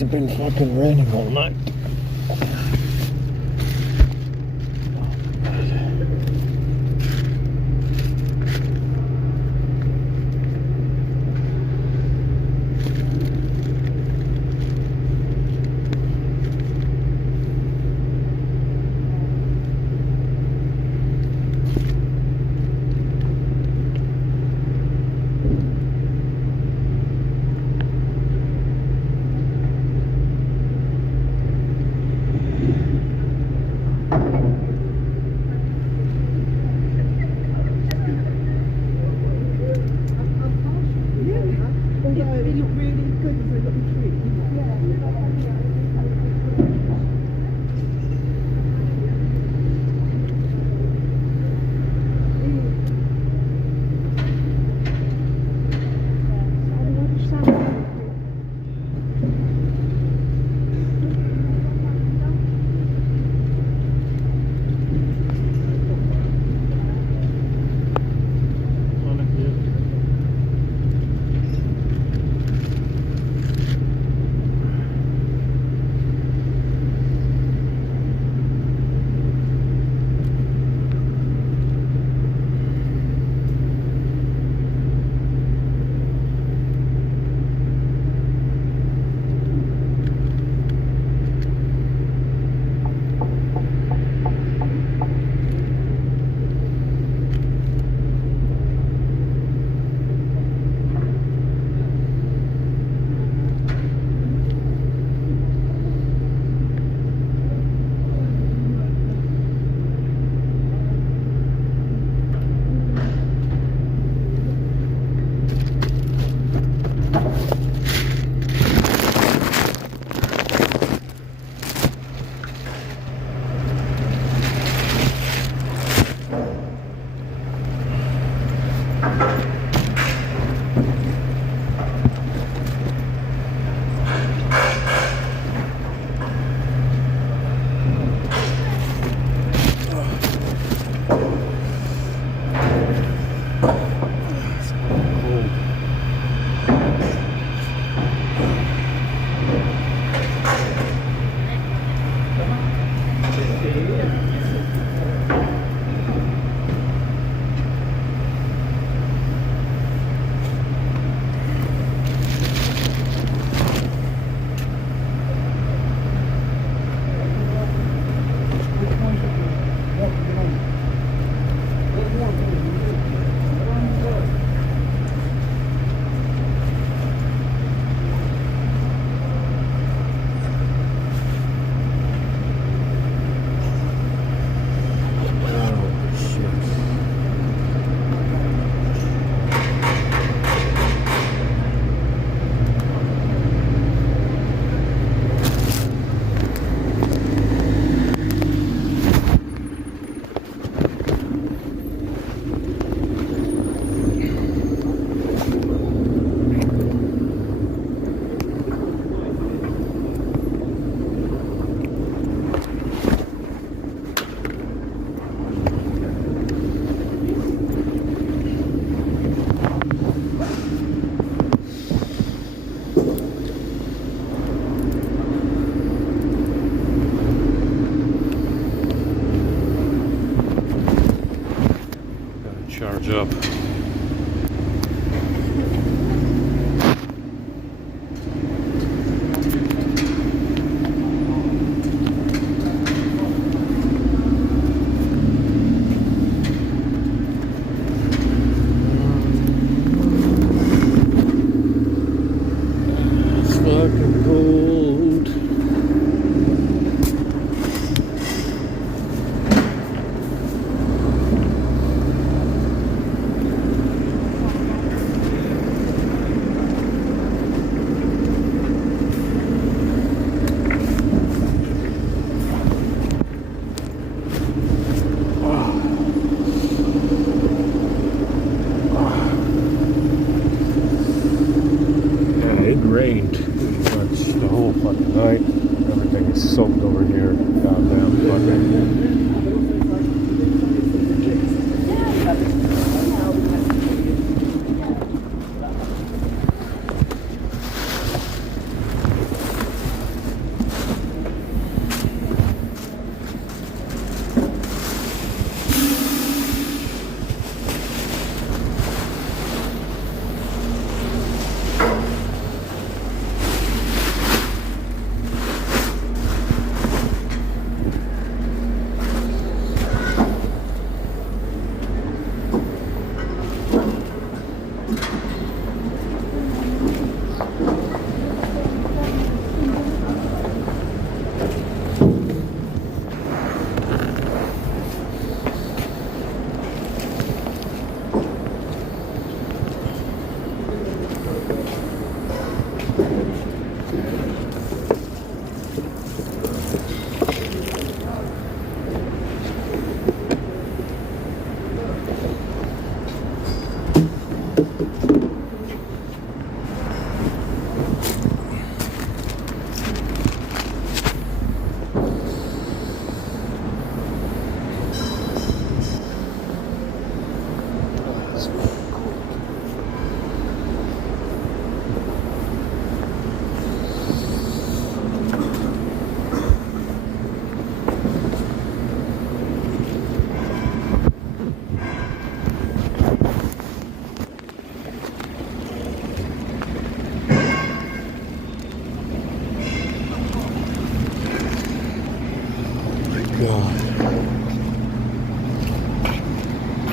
It's been fucking raining all night. Charge up. It's fucking cold. It rained pretty much the whole fucking night. Everything is soaked over here. Goddamn fucking.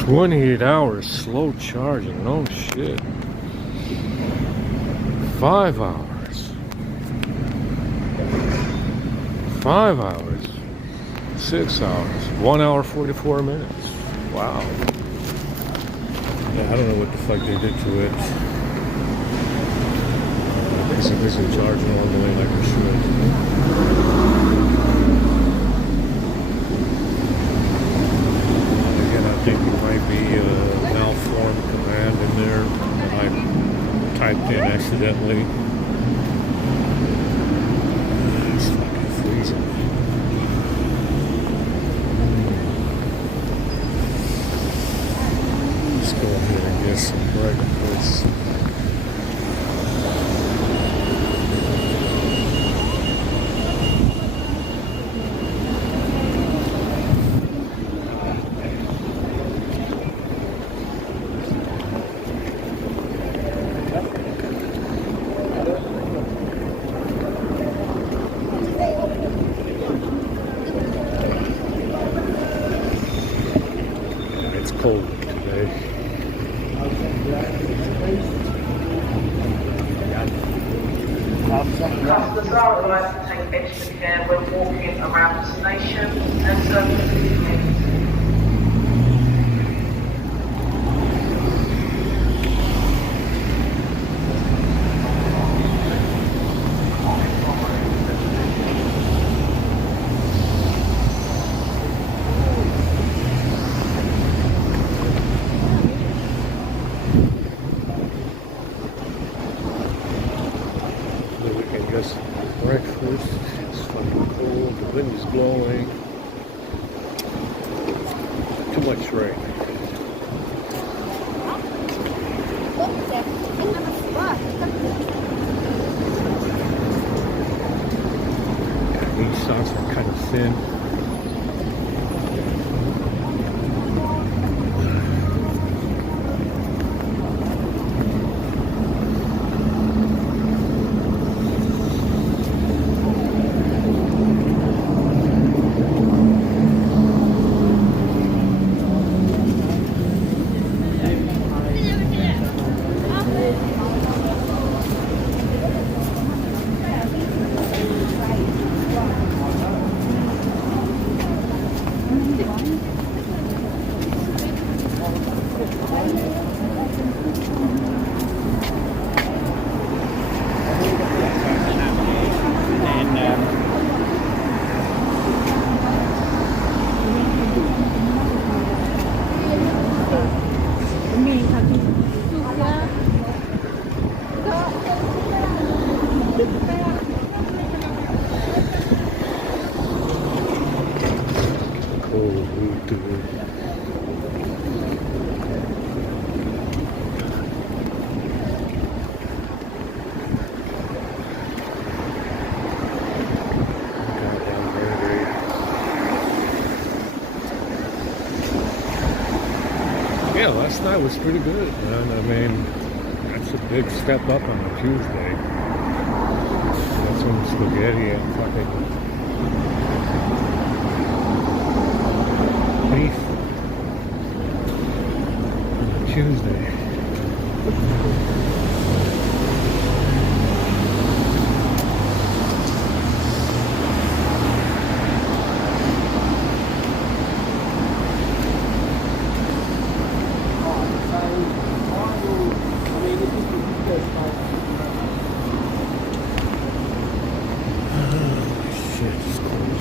28 hours slow charging. No shit. 5 hours. 5 hours. 6 hours. 1 hour 44 minutes. Wow. Yeah, I don't know what the fuck they did to it. Basically isn't charging all the way like it should. Again, I think it might be a malformed command in there that I typed in accidentally. It's fucking freezing. Let's go ahead and get some breakfast. It's cold today. Customers are advised to take extra care when walking around the station and services the community. We can get some breakfast. It's fucking cold. The wind is blowing. Too much rain. These socks are kind of thin. Cold, dude. Yeah, last night was pretty good, man. I mean, that's a big step up on a Tuesday. Got some spaghetti and fucking beef on a Tuesday. Shit, it's cold.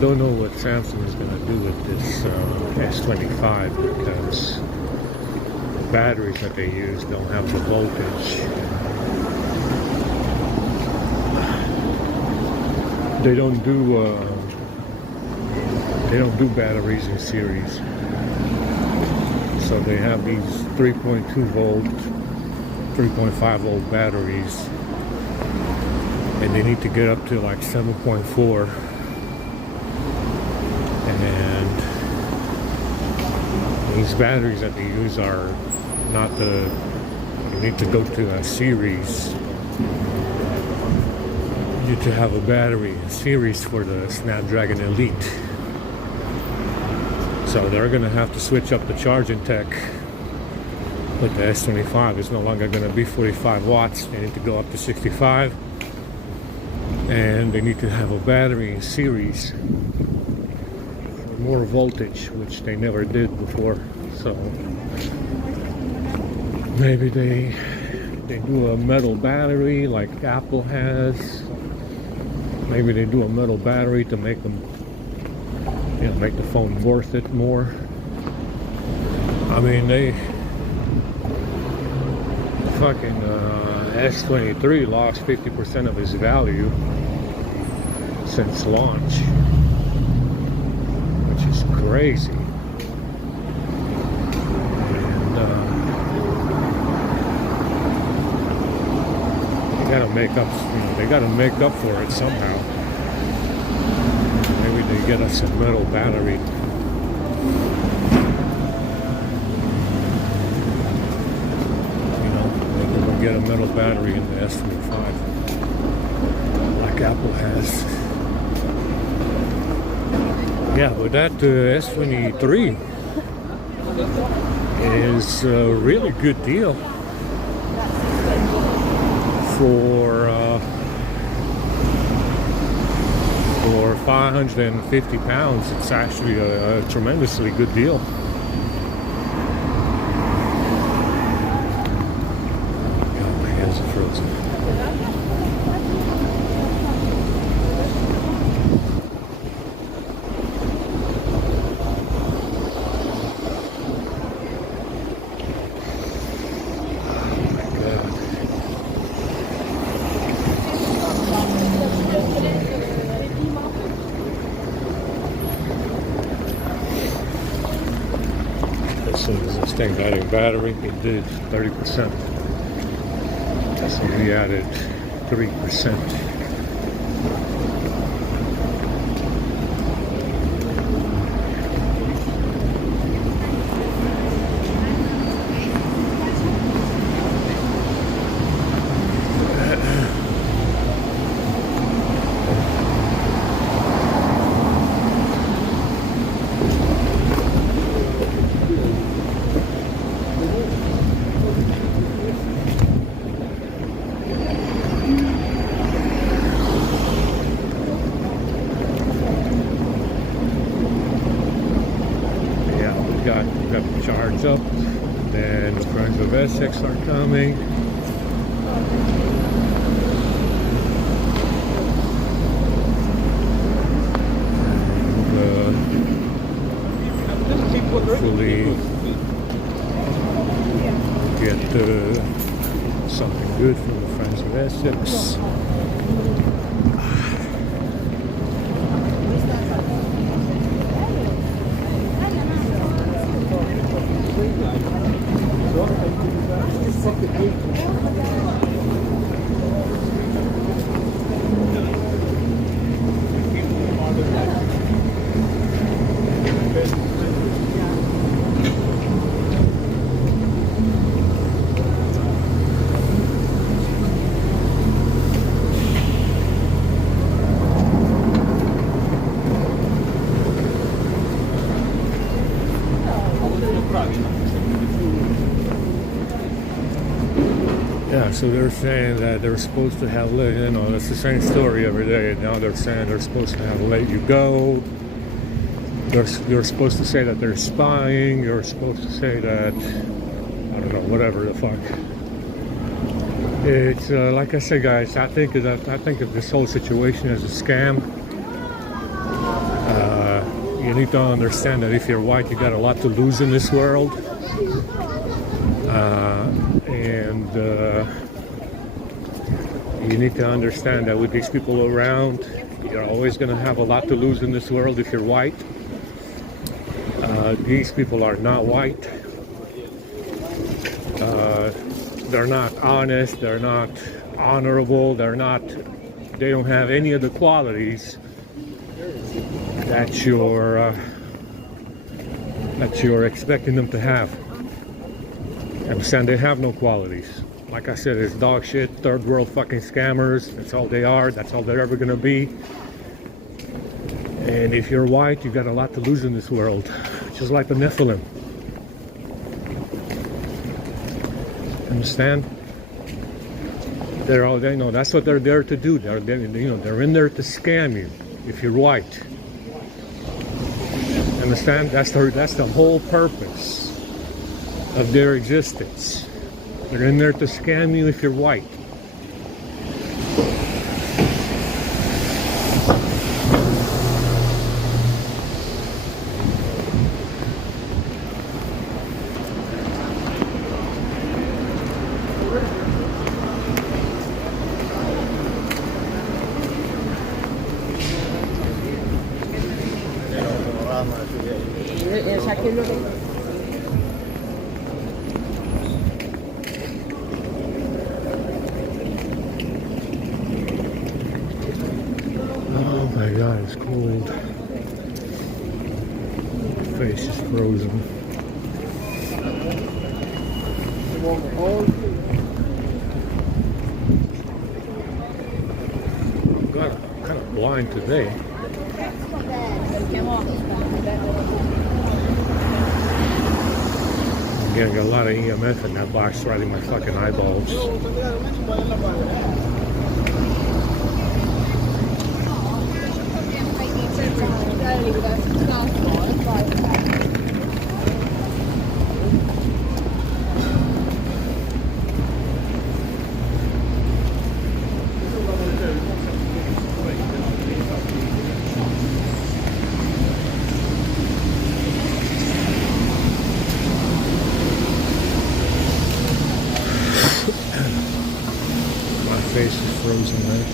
don't know what Samsung is going to do with this S25 because the batteries that they use don't have the voltage. They don't do batteries in series. So they have these 3.2 volt, 3.5 volt batteries, and they need to get up to like 7.4. And these batteries that they use are not the, you need to go to a series. You need to have a battery series for the Snapdragon Elite. So they're going to have to switch up the charging tech with the S25. It's no longer going to be 45 watts. They need to go up to 65. And they need to have a battery in series for more voltage, which they never did before. So maybe they do a metal battery like Apple has. Maybe they do a metal battery to make them, you know, make the phone worth it more. I mean, they fucking S23 lost 50% of its value since launch, which is crazy. And they gotta make up, you know, they gotta make up for it somehow. Maybe they get us a metal battery. You know, maybe we'll get a metal battery in the S25, like Apple has. Yeah, but that S23 is a really good deal for 550 pounds. It's actually a tremendously good deal. God, my hands are frozen. As soon as this thing got a battery, it did 30%. So we added 3%. Got the charge up, then the friends of Essex are coming. And, hopefully get something good from the friends of Essex. Yeah, so they're saying that they're supposed to have let, you know, it's the same story every day. Now they're saying they're supposed to have let you go. You're supposed to say that they're spying. You're supposed to say that, I don't know, whatever the fuck. It's like I said, guys. I think of this whole situation as a scam. you need to understand that if you're white, you got a lot to lose in this world. And you need to understand that with these people around, you're always going to have a lot to lose in this world if you're white. These people are not white. They're not honest. They're not honorable. They don't have any of the qualities that you're expecting them to have. Understand? They have no qualities. Like I said, it's dog shit, third world fucking scammers. That's all they are. That's all they're ever gonna be. And if you're white, you got a lot to lose in this world, just like the Nephilim. Understand? They know that's what they're there to do. They're in there to scam you if you're white. Understand? That's the whole purpose of their existence. They're in there to scam you if you're white. Oh my God, it's cold. My face is frozen. God, I'm kind of blind today. I'm getting a lot of EMF in that box right in my fucking eyeballs. My face is frozen there.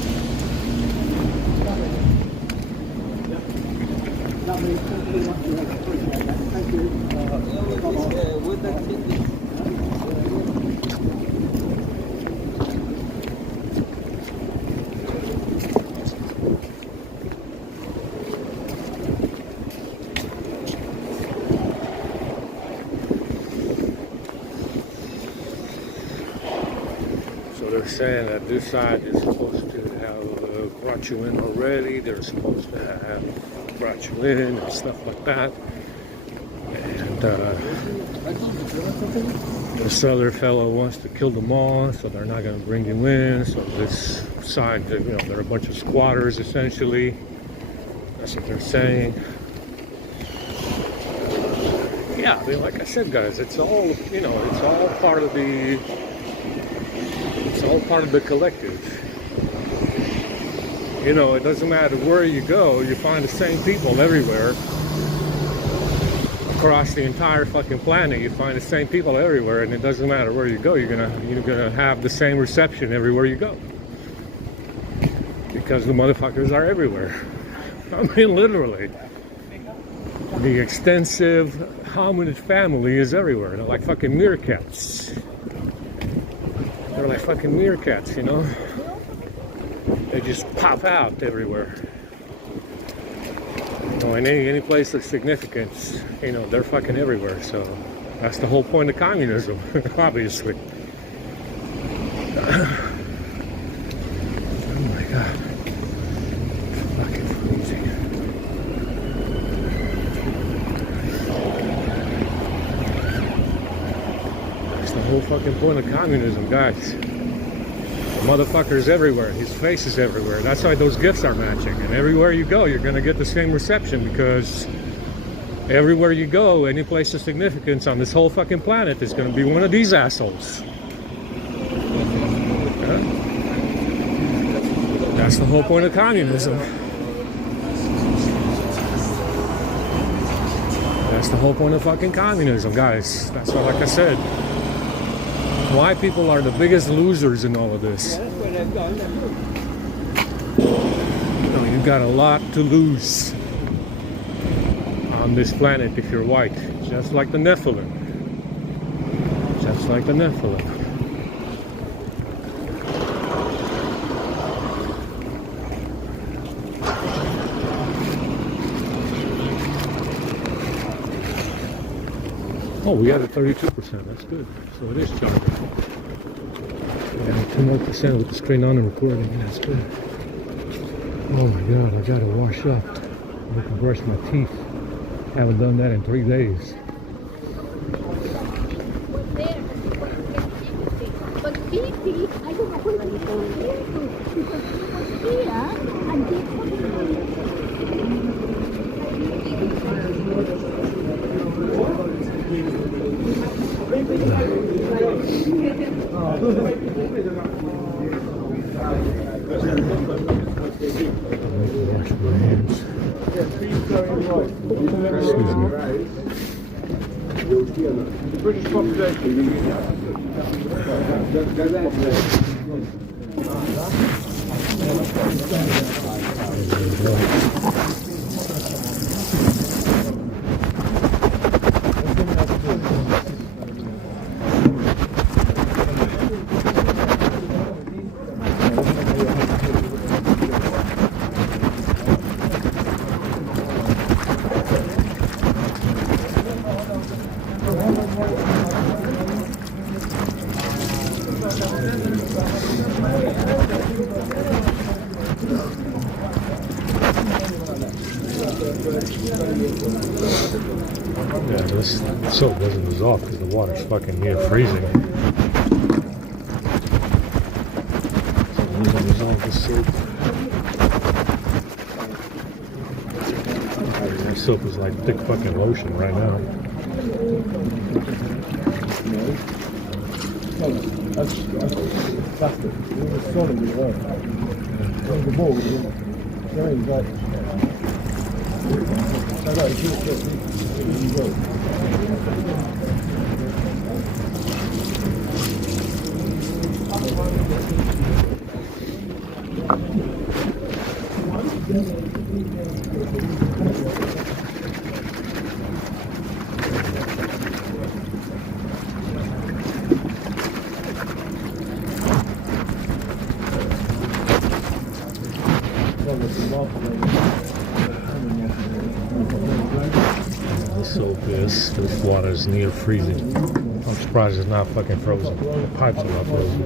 So they're saying that this side is supposed to have brought you in already. They're supposed to have brought you in and stuff like that. And this other fellow wants to kill them all, so they're not going to bring you in. So this side, they're a bunch of squatters essentially. That's what they're saying. Yeah, I mean, like I said, guys, it's all, it's all part of the. It's all part of the collective. It doesn't matter where you go, you find the same people everywhere. Across the entire fucking planet, you find the same people everywhere, and it doesn't matter where you go, you're gonna have the same reception everywhere you go. Because the motherfuckers are everywhere. I mean, literally. The extensive hominid family is everywhere. They're like fucking meerkats. They're like fucking meerkats, They just pop out everywhere. In any place of significance, they're fucking everywhere. So that's the whole point of communism, obviously. Oh my God. It's fucking freezing. That's the whole fucking point of communism, guys. Motherfuckers everywhere. His face is everywhere. That's why those gifts are matching. And everywhere you go, you're going to get the same reception, because everywhere you go, any place of significance on this whole fucking planet is going to be one of these assholes. Yeah? That's the whole point of communism. That's the whole point of fucking communism, guys. That's what, like I said. Why people are the biggest losers in all of this. You know, you got a lot to lose on this planet if you're white. Just like the Nephilim. Just like the Nephilim. Oh, we got a 32%. That's good. So it is charging. Yeah, 2 more percent with the screen on and recording. That's good. Oh my God, I gotta wash up. I can brush my teeth. Haven't done that in 3 days. Wash my hands. Excuse me. The British population. Yeah, this soap doesn't dissolve because the water's fucking near freezing. So it doesn't dissolve the soap. That soap is like thick fucking lotion right now. That's plastic. It's solid as well. The ball, very like. This water is near freezing. I'm surprised it's not fucking frozen. The pipes are not frozen.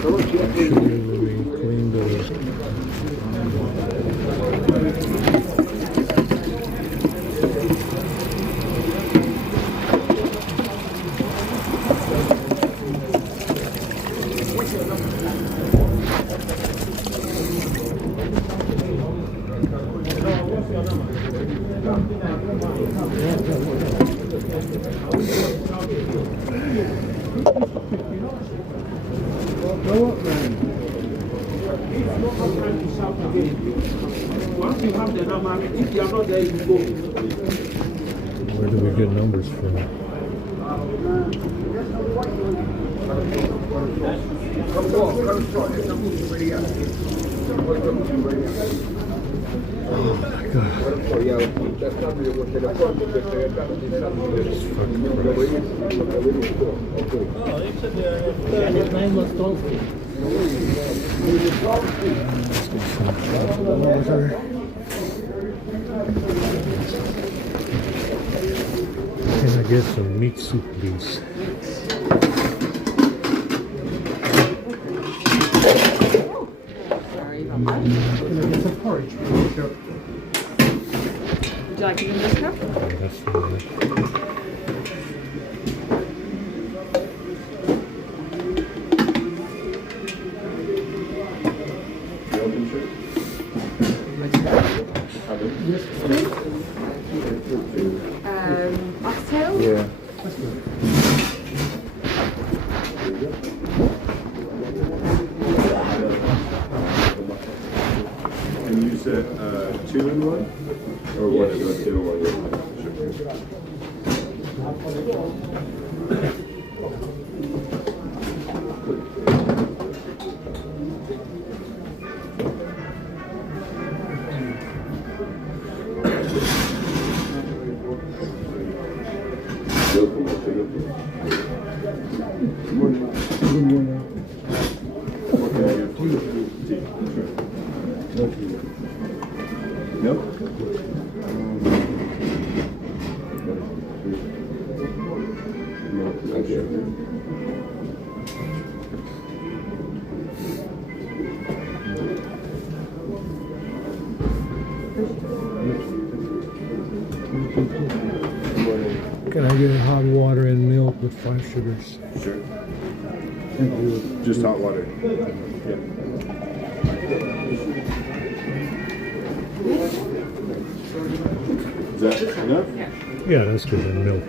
Should we clean the Once you have the number, if you are not there, you go. Where do we get numbers from? Oh my God. Can I get some meat soup, please? Would you like it in this cup? Yeah, that's fine. Oxtail? Yeah. it 2 in 1? Or 1 in 1, 2 in 1, yeah. Can I get hot water and milk with 5 sugars? Sure. Just hot water. Yeah. Is that enough? Yeah, that's good. And milk.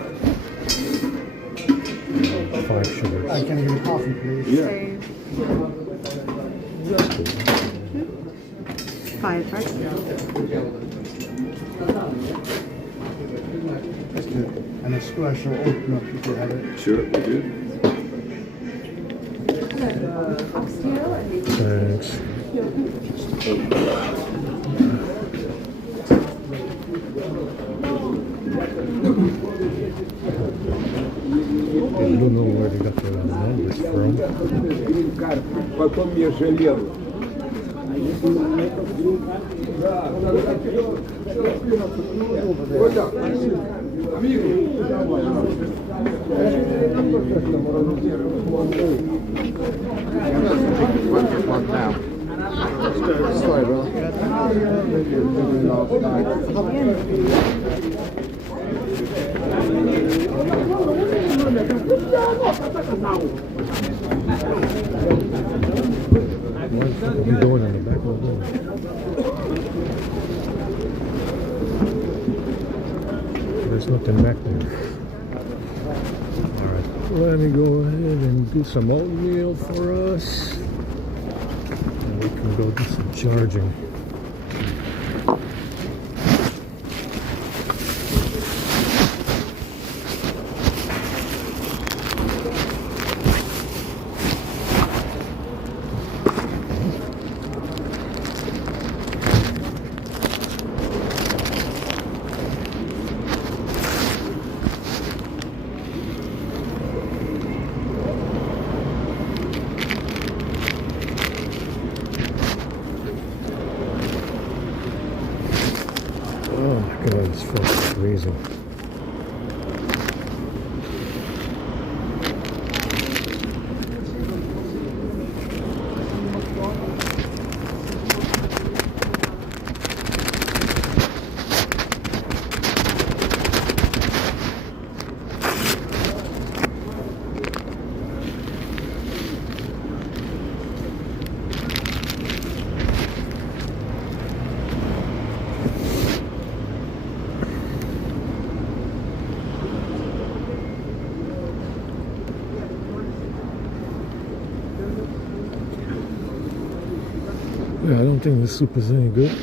5 sugars. Can I get a coffee, please? Yeah. So, 5, right? That's good. And a splash of oat milk, you can have it. Sure, we do. Oxtail and Thanks. I don't know where they got the numbers from. Потом я жалел. Sorry, bro. What are you doing in the back of the door? There's nothing back there. Alright, let me go ahead and do some oatmeal for us. And we can go do some charging. Oh my god, it's fucking freezing. Yeah, I don't think this soup is any good.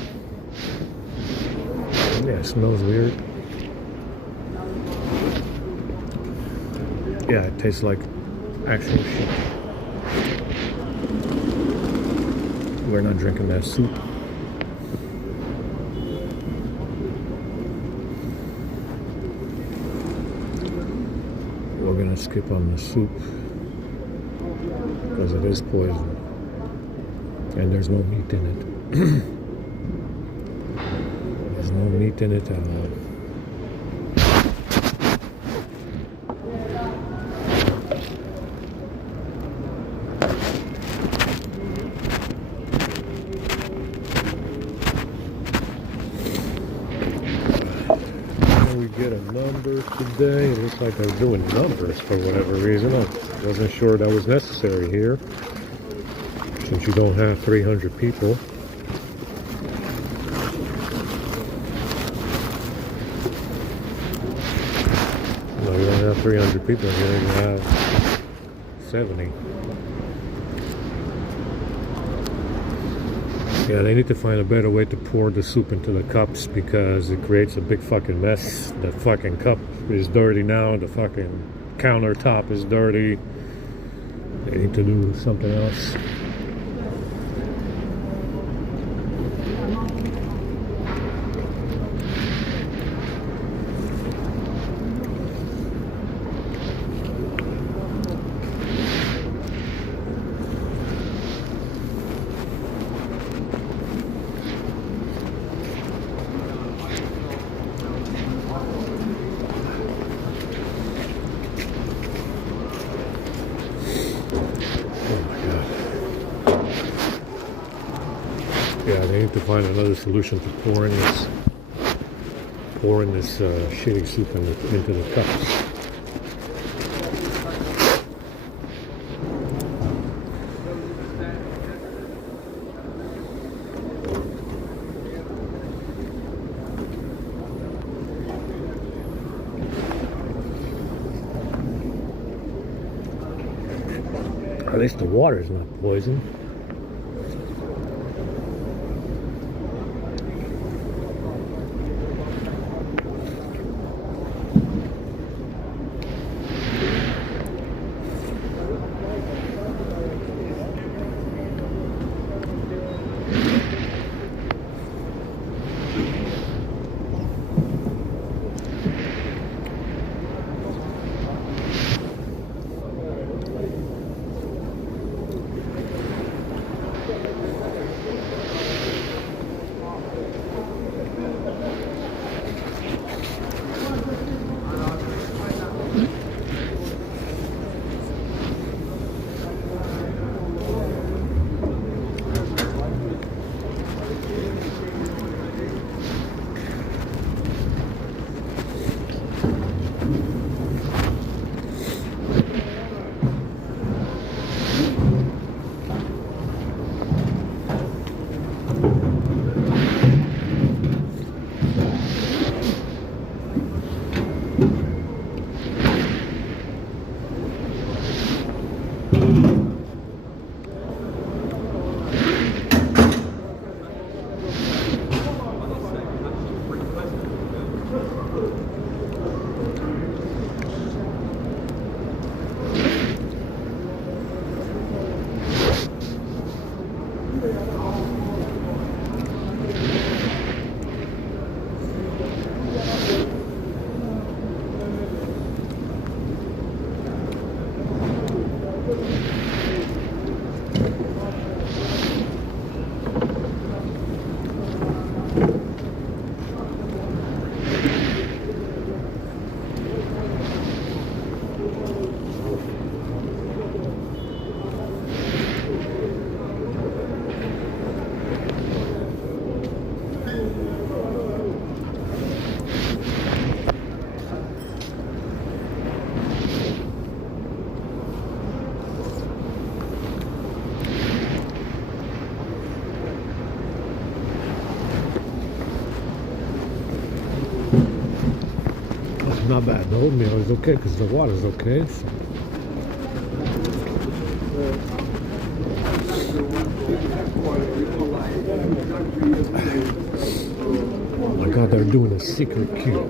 Yeah, it smells weird. Yeah, it tastes like actual shit. We're not drinking that soup. We're gonna skip on the soup because it is poison. And there's no meat in it. There's no meat in it at all. Can we get a number today? It looks like they're doing numbers for whatever reason. I wasn't sure that was necessary here, since you don't have 300 people. No, you don't have 300 people, you only have 70. Yeah, they need to find a better way to pour the soup into the cups because it creates a big fucking mess. The fucking cup is dirty now. The fucking countertop is dirty. They need to do something else. Yeah, they need to find another solution to pouring this shitty soup into the cups. At least the water is not poison. Not bad. The oatmeal is okay because the water's okay. So. Oh my god, they're doing a secret queue.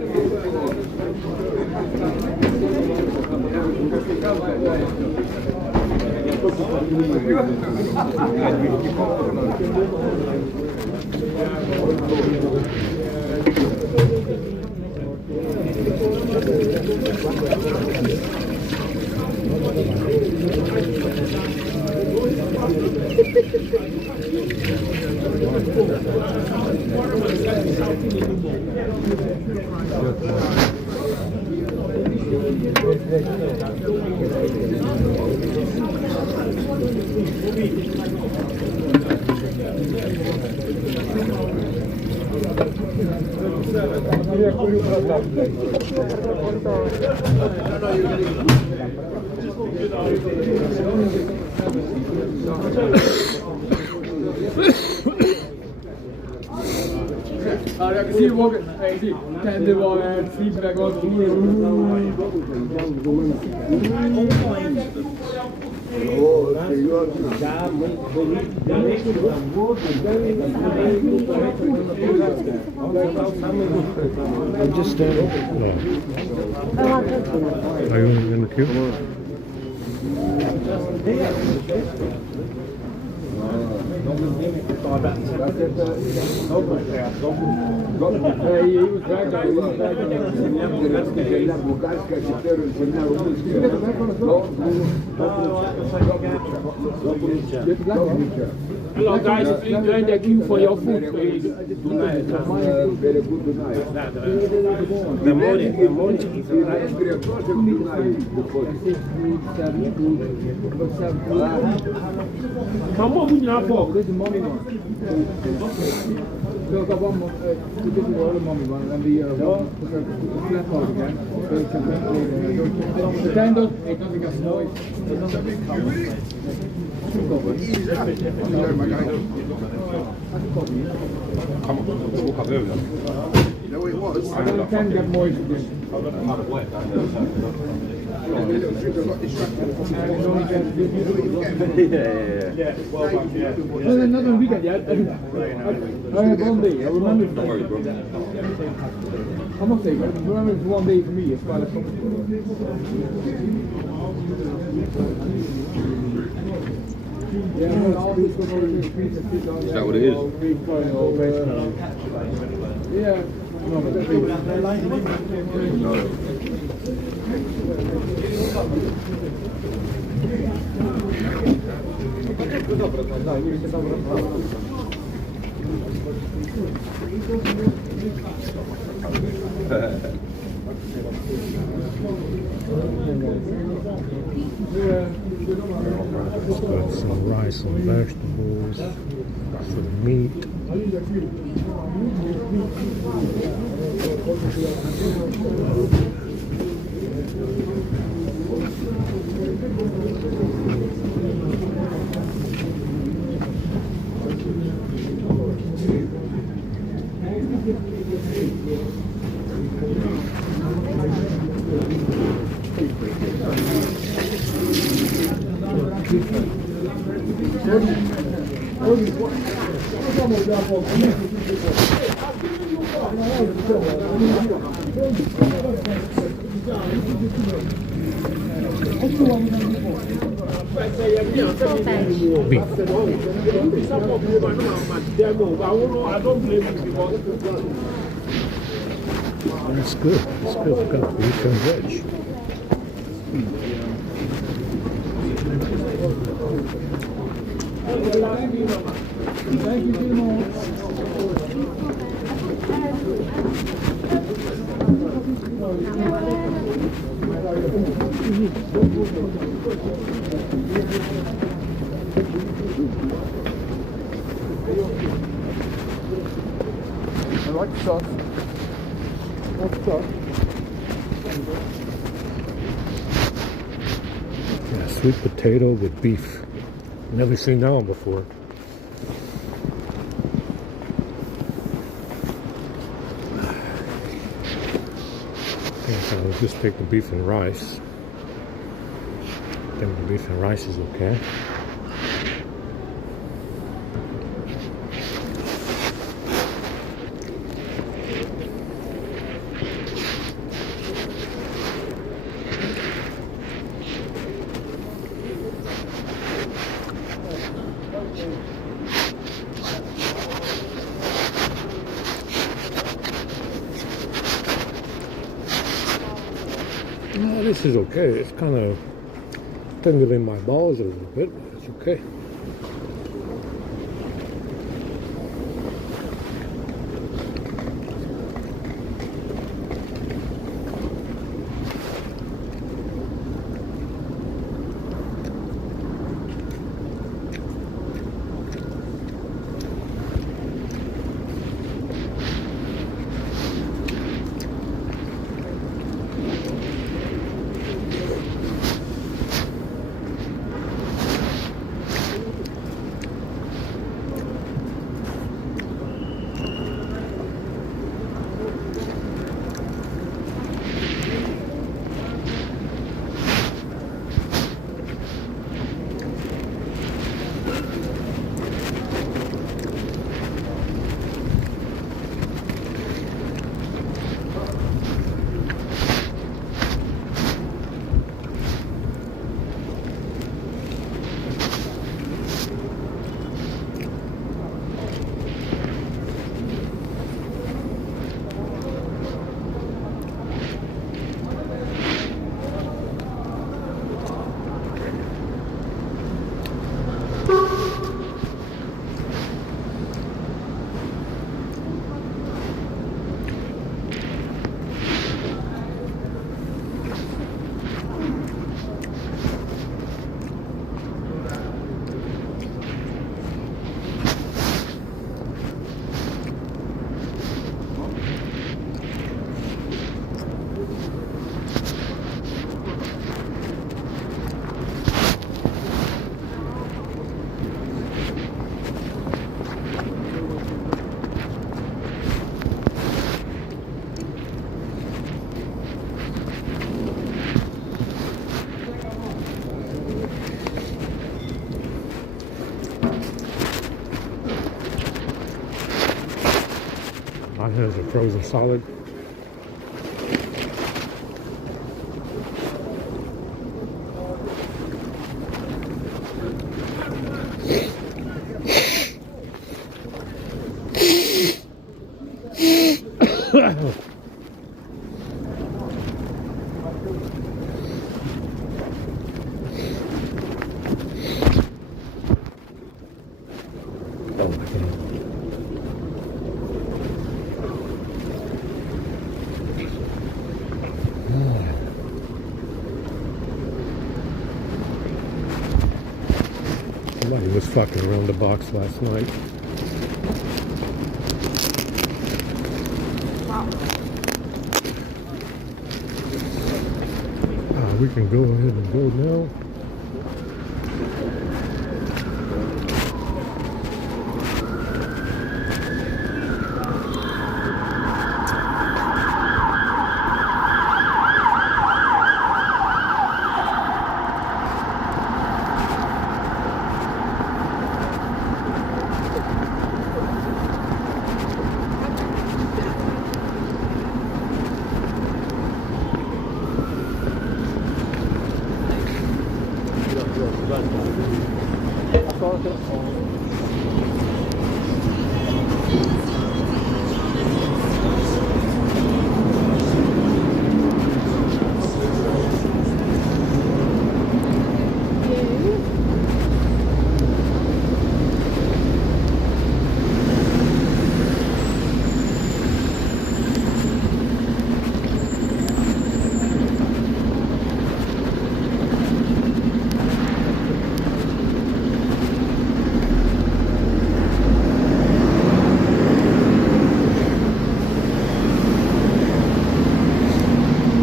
I can see you walking. Hey, see, can't live all that, sleep back on the O, seriousno. I'm just standing. Are you in the queue? He was dragged out. Земля булгарская, теперь земля румынская. Hello guys, please join the queue for your food, please. Берегу Дуная. The morning is И Венгрия тоже к Дунаю выходит. Come on, this is mommy one. So I got one more, this is the other mommy one, and the flat part again. The tender, it doesn't get noise. I can get moist again. No, not on weekend yet. I had 1 day. I remember. Don't worry, bro. I'm not saying, I remember it's 1 day for me. It's quite a Is that what it is? Yeah. No, but Got some rice and vegetables, some meat. That's good. That's good. We've got beef and veg. thank you, Timo. I like the sauce. What's the sauce? Yeah, sweet potato with beef. Never seen that one before. Okay, so I'll just take the beef and rice. I think the beef and rice is okay. No, this is okay. It's kind of tingling my balls a little bit, but it's okay. There's a frozen solid. Oh my God. Somebody was fucking around the box last night. We can go ahead and go now.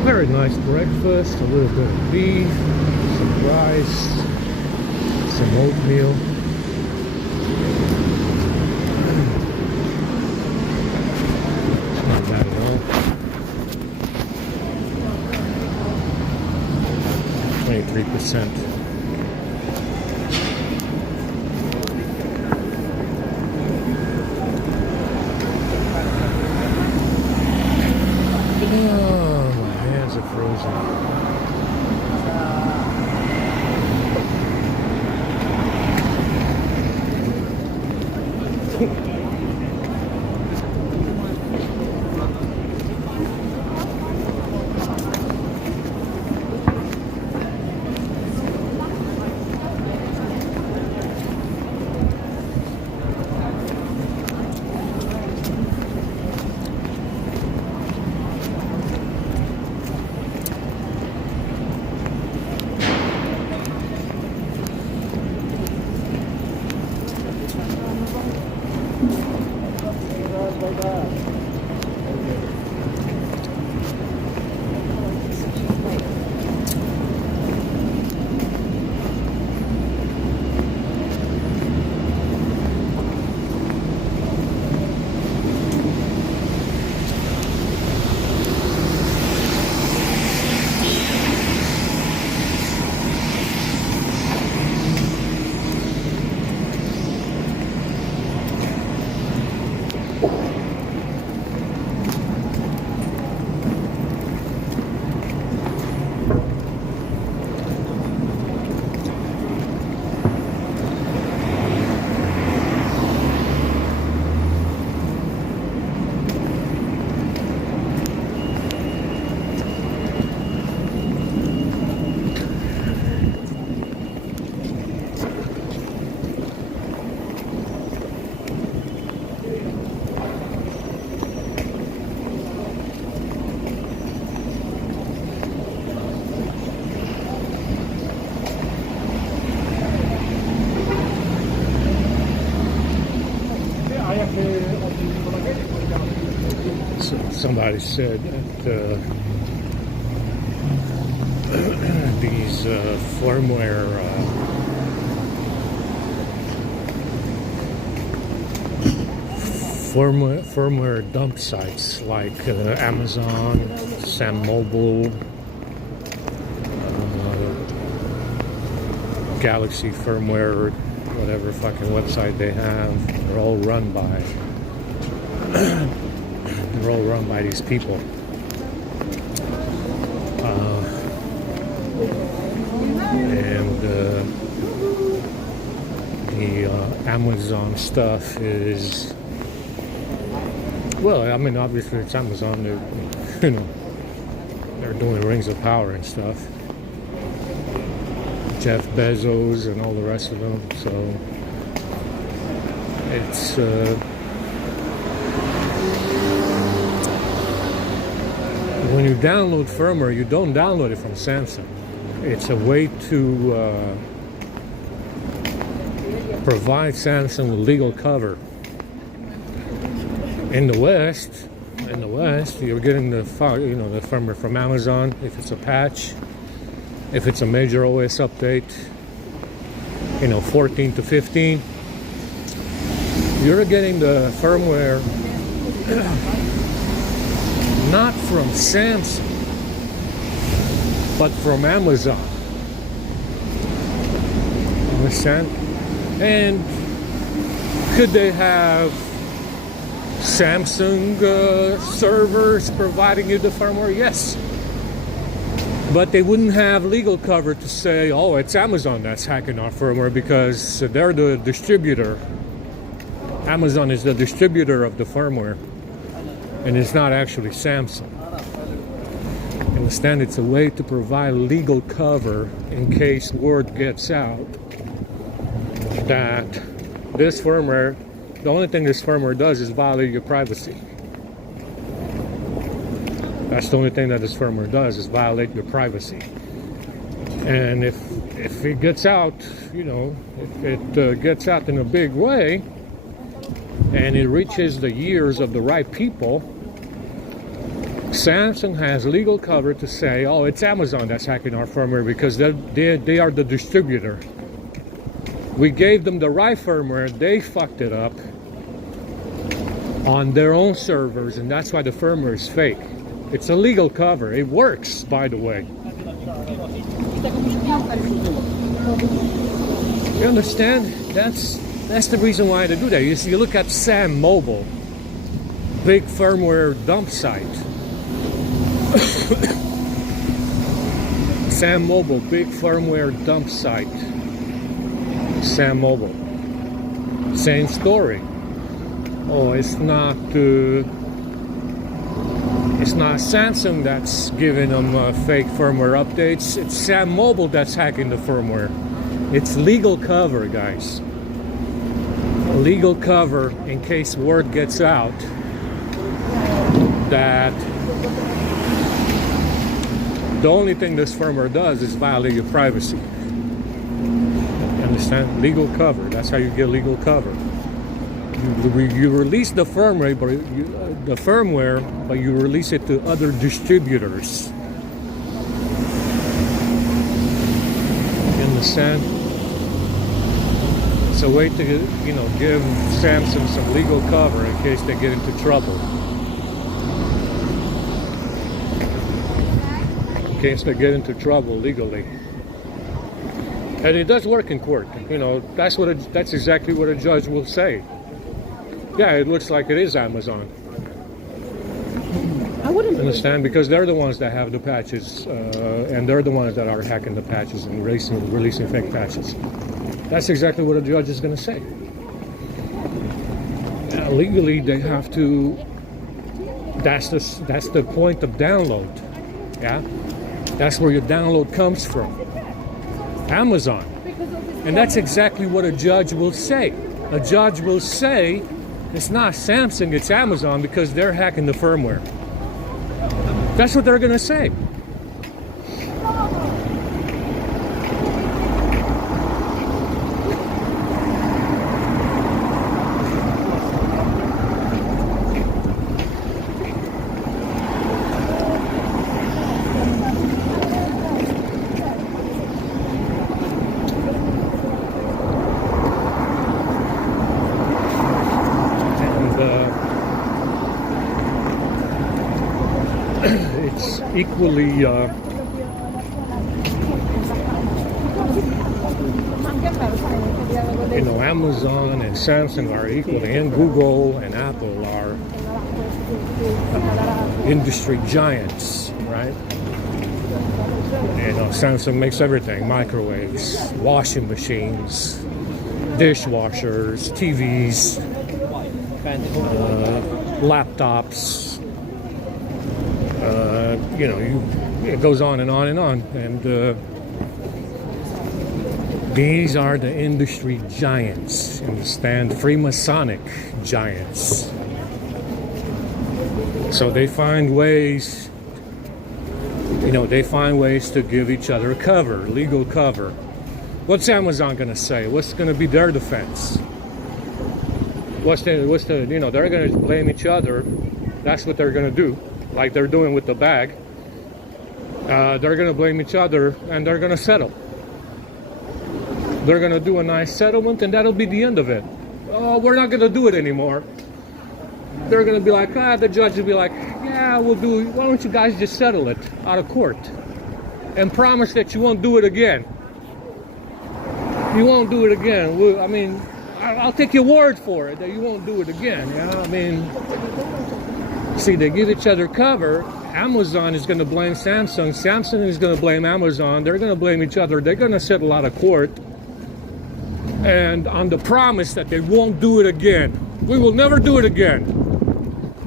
Very nice breakfast, a little bit of beef, some rice, some oatmeal. It's not bad at all. 23%. Oh, my hands are frozen. Somebody said that these firmware dump sites like Amazon, Sam Mobile, Galaxy firmware, whatever fucking website they have, they're all run by They're all run by these people. And the Amazon stuff is, well, I mean, obviously it's Amazon. They're, you know, they're doing Rings of Power and stuff. Jeff Bezos and all the rest of them. So it's when you download firmware, you don't download it from Samsung. It's a way to provide Samsung with legal cover. In the West, you're getting the firmware from Amazon. If it's a patch, if it's a major OS update, 14 to 15, you're getting the firmware not from Samsung, but from Amazon. Understand? And could they have Samsung servers providing you the firmware? Yes. But they wouldn't have legal cover to say, oh, it's Amazon that's hacking our firmware, because they're the distributor. Amazon is the distributor of the firmware, and it's not actually Samsung. Understand? It's a way to provide legal cover in case word gets out that this firmware, the only thing this firmware does is violate your privacy. That's the only thing that this firmware does, is violate your privacy. And if it gets out, if it gets out in a big way, and it reaches the ears of the right people, Samsung has legal cover to say, oh, it's Amazon that's hacking our firmware, because they are the distributor. We gave them the right firmware, they fucked it up on their own servers, and that's why the firmware is fake. It's a legal cover. It works, by the way. You understand? That's the reason why they do that. You see, you look at Sam Mobile, big firmware dump site. Sam Mobile, big firmware dump site. Sam Mobile. Same story. Oh, it's not Samsung that's giving them fake firmware updates. It's Sam Mobile that's hacking the firmware. It's legal cover, guys. Legal cover in case word gets out that the only thing this firmware does is violate your privacy. Understand? Legal cover. That's how you get legal cover. You release the firmware, but you release it to other distributors. You understand? It's a way to, give Samsung some legal cover in case they get into trouble. In case they get into trouble legally. And it does work in court. That's exactly what a judge will say. Yeah, it looks like it is Amazon. I wouldn't understand, because they're the ones that have the patches, and they're the ones that are hacking the patches and releasing fake patches. That's exactly what a judge is going to say. Legally, they have to. That's the point of download. Yeah, that's where your download comes from. Amazon, and that's exactly what a judge will say. A judge will say, it's not Samsung, it's Amazon, because they're hacking the firmware. That's what they're going to say. It's equally Amazon and Samsung are equally, and Google and Apple are industry giants, right? You know, Samsung makes everything: microwaves, washing machines, dishwashers, TVs, laptops. You know, it goes on and on and on. And these are the industry giants, understand? Freemasonic giants. So they find ways, you know, they find ways to give each other a cover, legal cover. What's Amazon going to say? What's going to be their defense? What's the, you know, they're going to blame each other. That's what they're going to do, like they're doing with the bag. They're going to blame each other and they're going to settle. They're going to do a nice settlement and that'll be the end of it. Oh, we're not going to do it anymore. They're going to be like, the judge will be like, yeah, we'll do, why don't you guys just settle it out of court and promise that you won't do it again. You won't do it again. I mean, I'll take your word for it that you won't do it again. Yeah, I mean, see, they give each other cover. Amazon is going to blame Samsung. Samsung is going to blame Amazon. They're going to blame each other. They're going to settle out of court. And on the promise that they won't do it again. We will never do it again.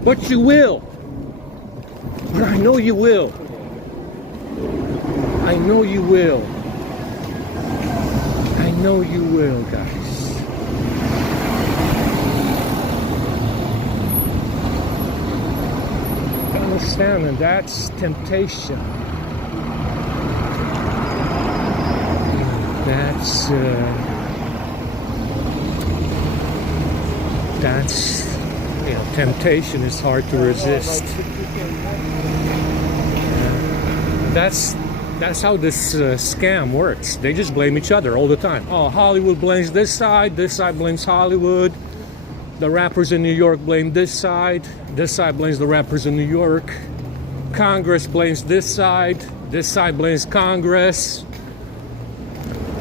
But you will. But I know you will. I know you will. I know you will, guys. Understand, and that's temptation. That's you know, temptation is hard to resist. That's how this scam works. They just blame each other all the time. Oh, Hollywood blames this side blames Hollywood. The rappers in New York blame this side blames the rappers in New York. Congress blames this side blames Congress.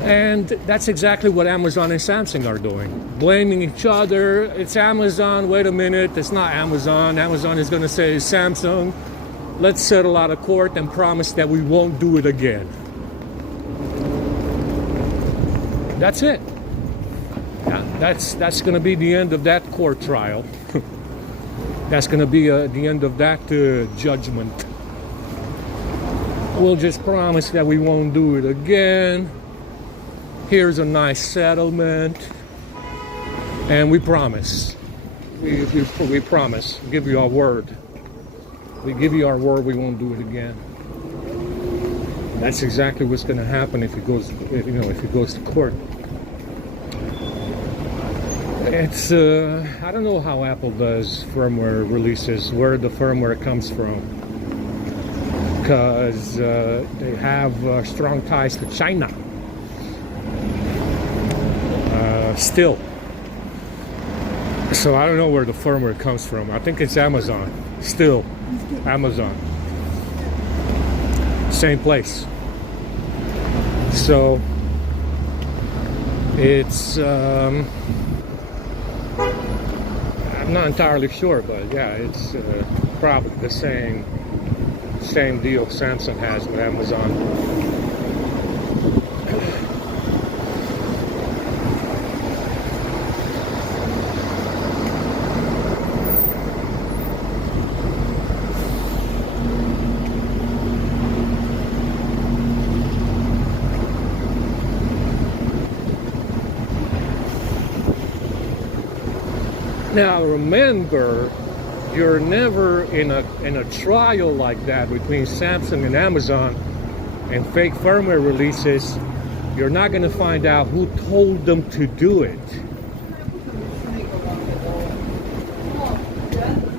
And that's exactly what Amazon and Samsung are doing. Blaming each other. It's Amazon. Wait a minute. It's not Amazon. Amazon is going to say it's Samsung. Let's settle out of court and promise that we won't do it again. That's it. Yeah, that's going to be the end of that court trial. That's going to be the end of that judgment. We'll just promise that we won't do it again. Here's a nice settlement, and we promise. We promise. Give you our word. We give you our word. We won't do it again. That's exactly what's going to happen if it goes, you know, if it goes to court. It's I don't know how Apple does firmware releases, where the firmware comes from, because they have strong ties to China. Still. So I don't know where the firmware comes from. I think it's Amazon. Still, Amazon. Same place. So it's I'm not entirely sure, but yeah, it's probably the same deal Samsung has with Amazon. Now remember, you're never in a trial like that between Samsung and Amazon and fake firmware releases. You're not going to find out who told them to do it.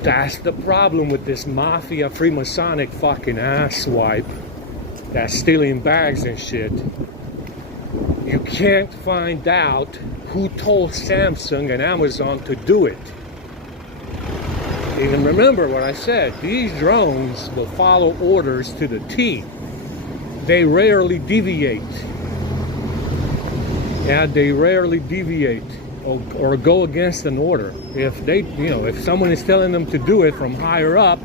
That's the problem with this mafia Freemasonic fucking asswipe that's stealing bags and shit. You can't find out who told Samsung and Amazon to do it. And remember what I said, these drones will follow orders to the T. They rarely deviate. Yeah, they rarely deviate. or go against an order. If they, if someone is telling them to do it from higher up,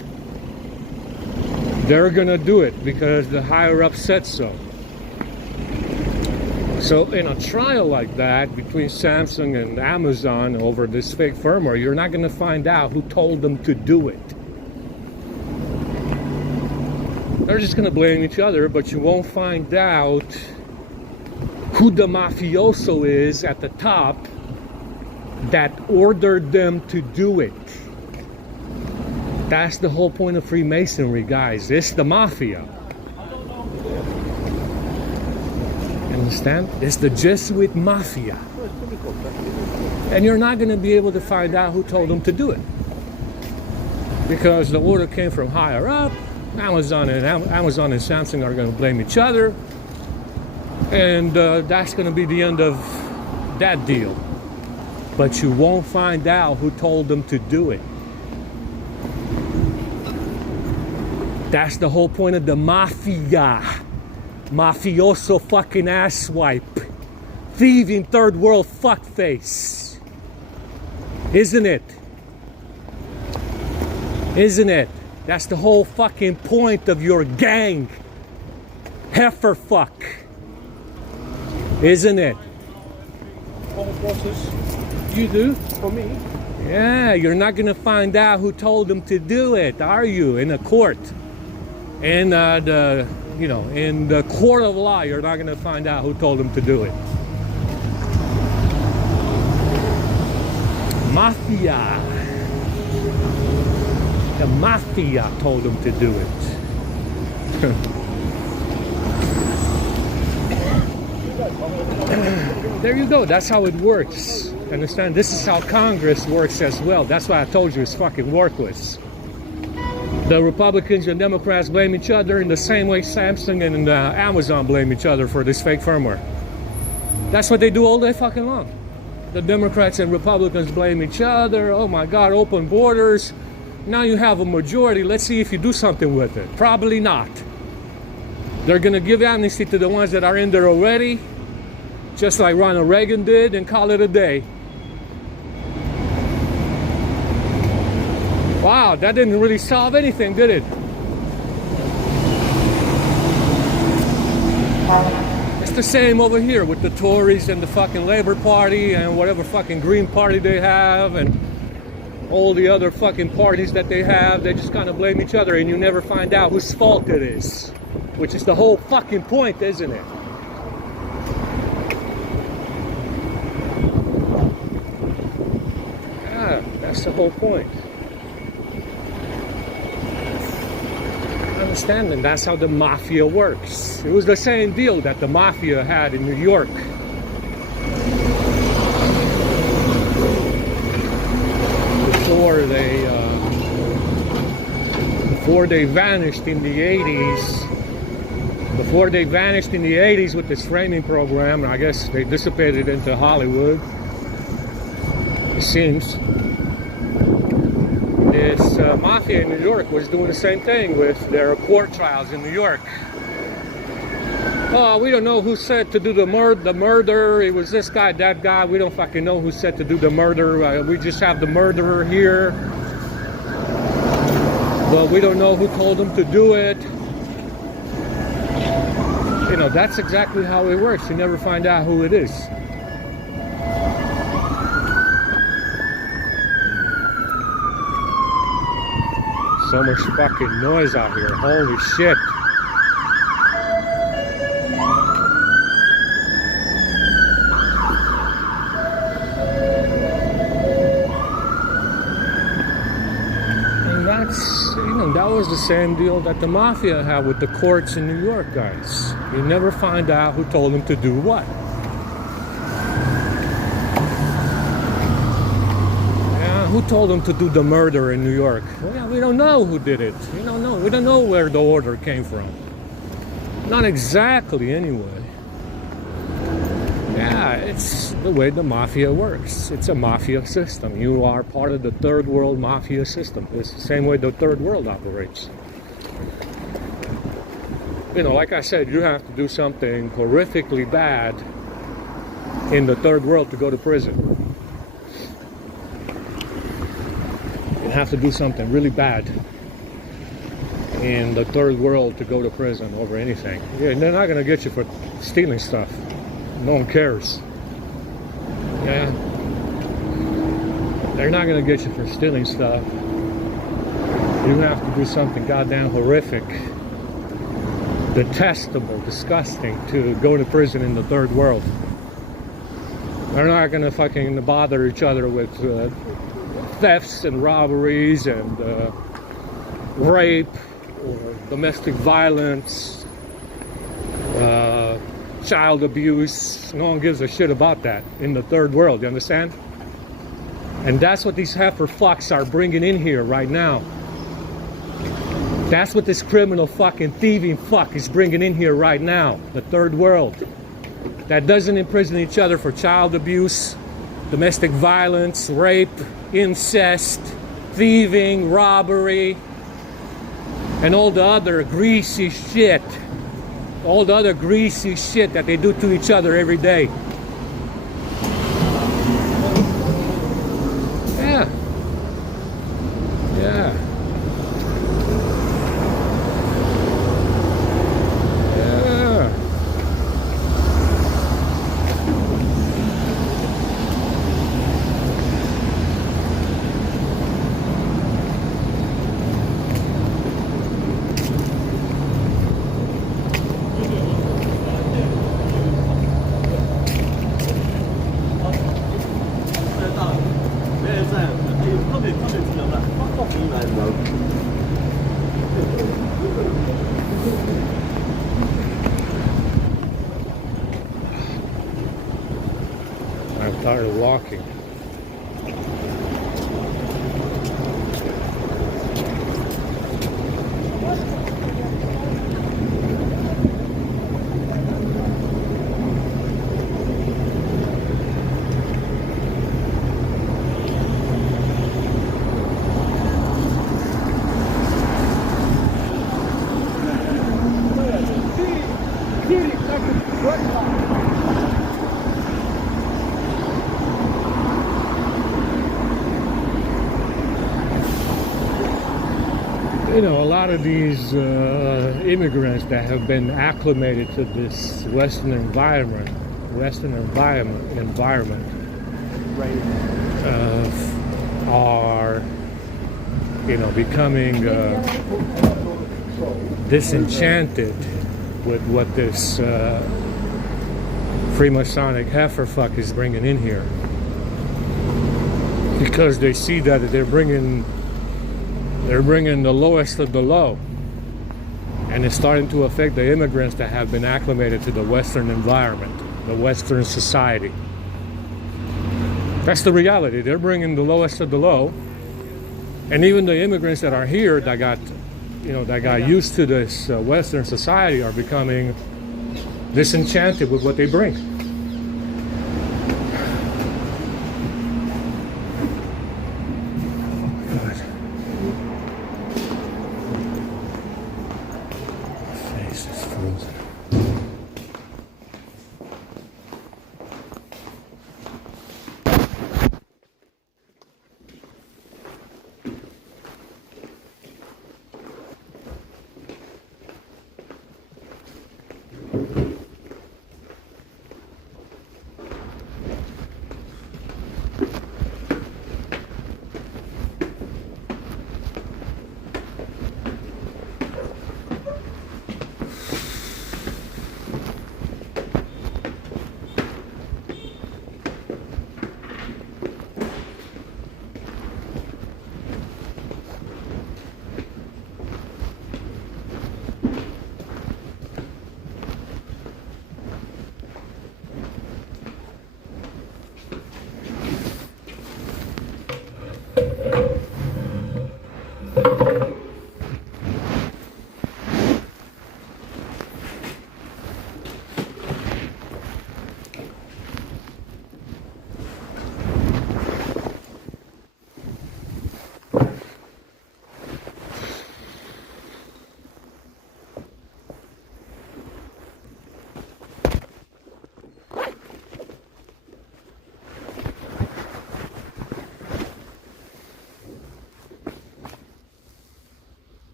they're gonna do it because the higher up said so. So in a trial like that between Samsung and Amazon over this fake firmware, you're not gonna find out who told them to do it. They're just gonna blame each other, but you won't find out who the mafioso is at the top that ordered them to do it. That's the whole point of Freemasonry, guys. It's the mafia. Understand? It's the Jesuit mafia. And you're not going to be able to find out who told them to do it. Because the order came from higher up. Amazon and Samsung are going to blame each other. And that's going to be the end of that deal. But you won't find out who told them to do it. That's the whole point of the mafia. Mafioso fucking asswipe. Thieving third world fuckface. Isn't it? Isn't it? That's the whole fucking point of your gang. Heifer fuck. Isn't it? All bosses, you do for me. Yeah, you're not gonna find out who told them to do it, are you? In a court. In in the court of law, you're not gonna find out who told them to do it. Mafia. The mafia told them to do it. There you go. That's how it works. Understand? This is how Congress works as well. That's why I told you it's fucking worthless. The Republicans and Democrats blame each other in the same way Samsung and Amazon blame each other for this fake firmware. That's what they do all day fucking long. The Democrats and Republicans blame each other. Oh my God, open borders. Now you have a majority. Let's see if you do something with it. Probably not. They're going to give amnesty to the ones that are in there already, just like Ronald Reagan did, and call it a day. Wow, that didn't really solve anything, did it? It's the same over here with the Tories and the fucking Labour Party and whatever fucking Green Party they have and all the other fucking parties that they have. They just kind of blame each other and you never find out whose fault it is. Which is the whole fucking point, isn't it? Yeah, that's the whole point. Understanding that's how the mafia works. It was the same deal that the mafia had in New York. Before they vanished in the 80s. Before they vanished in the 80s with this framing program, I guess they dissipated into Hollywood. It seems. This mafia in New York was doing the same thing with their court trials in New York. Oh, we don't know who said to do the murder. It was this guy, that guy. We don't fucking know who said to do the murder. We just have the murderer here. But we don't know who told him to do it. You know, that's exactly how it works. You never find out who it is. So much fucking noise out here. Holy shit. And that's, that was the same deal that the mafia had with the courts in New York, guys. You never find out who told them to do what. Who told them to do the murder in New York? Well, we don't know who did it. We don't know. We don't know where the order came from. Not exactly, anyway. Yeah, it's the way the mafia works. It's a mafia system. You are part of the third world mafia system. It's the same way the third world operates. Like I said, you have to do something horrifically bad in the third world to go to prison. have to do something really bad in the third world to go to prison over anything. Yeah, they're not gonna get you for stealing stuff. No one cares. Yeah. They're not gonna get you for stealing stuff. You have to do something goddamn horrific, detestable, disgusting to go to prison in the third world. They're not gonna fucking bother each other with thefts and robberies and rape or domestic violence, child abuse. No one gives a shit about that in the third world, you understand? And that's what these heifer fucks are bringing in here right now. That's what this criminal fucking thieving fuck is bringing in here right now, the third world. That doesn't imprison each other for child abuse, domestic violence, rape, incest, thieving, robbery, and all the other greasy shit. All the other greasy shit that they do to each other every day. Yeah. Yeah. I'm tired of walking. You know, a lot of these immigrants that have been acclimated to this Western environment, are, you know, becoming disenchanted with what this Freemasonic heifer fuck is bringing in here, because they see that they're bringing the lowest of the low, and it's starting to affect the immigrants that have been acclimated to the Western environment, the Western society. That's the reality. They're bringing the lowest of the low, and even the immigrants that are here that got used to this Western society are becoming disenchanted with what they bring.